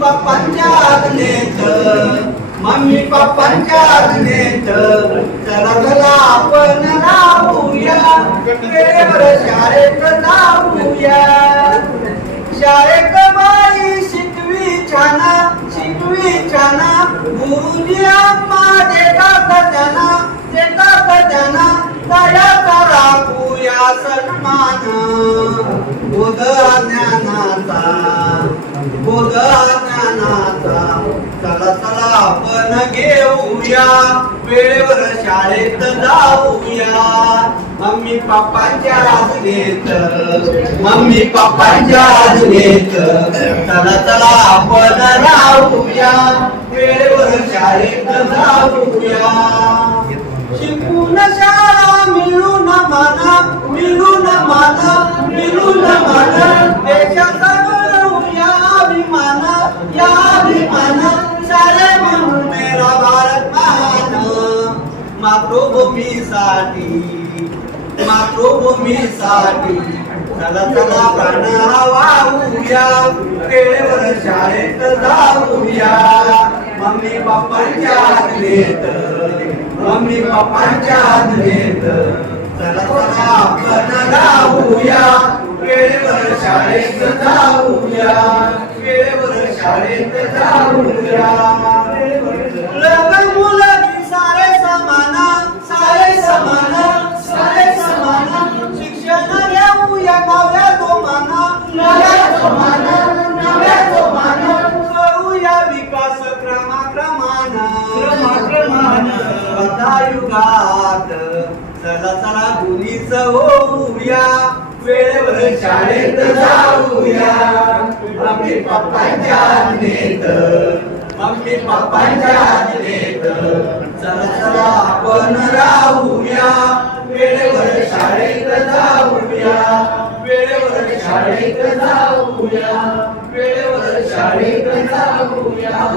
पप्पांच्या मम्मी पप्पांच्या आज्ञेत चला चला आपण राहूया. वेळेवर शाळेत जाऊया. शाळेत बाई शिकवी छान शिकवी छान. गुरुजी आम्हा देतात त्यांना देतात त्यांना. दयाचा राखूया सन्मान. चला चला आपण घेऊया. वेळेवर शाळेत जाऊया. मम्मी पप्पांच्या आज्ञेत मम्मी पप्पांच्या आज्ञेत चला चला आपण राहूया. वेळेवर शाळेत जाऊया. शिकून शाळा मिळून माना मिळून माना मातृभूमीसाठी मातृभूमीसाठी. चला चला प्राण वाहूया वेळेवर शाळेत जाऊया. मम्मी पप्पांच्या आदलेत मम्मी पप्पांच्या आदलेत चला चला आपण राहूया वेळेवर शाळेत जाऊया. वेळेवर शाळेत जाऊया. घेऊया नव्या जोमाना नव्या जोमाना नव्या जोमाना करूया विकास क्रमाक्रमान. क्रमाक्रमान. युगात चला चला गुणीच होऊया. वेळेवर शाळेत जाऊया. मम्मी पप्पांच्या आज्ञेत मम्मी पप्पांच्या आज्ञेत चला चला आपण राहूया. वेळेवर शाळेत वेळेवर शाळेत जाऊया. वेळेवर शाळेत जाऊया.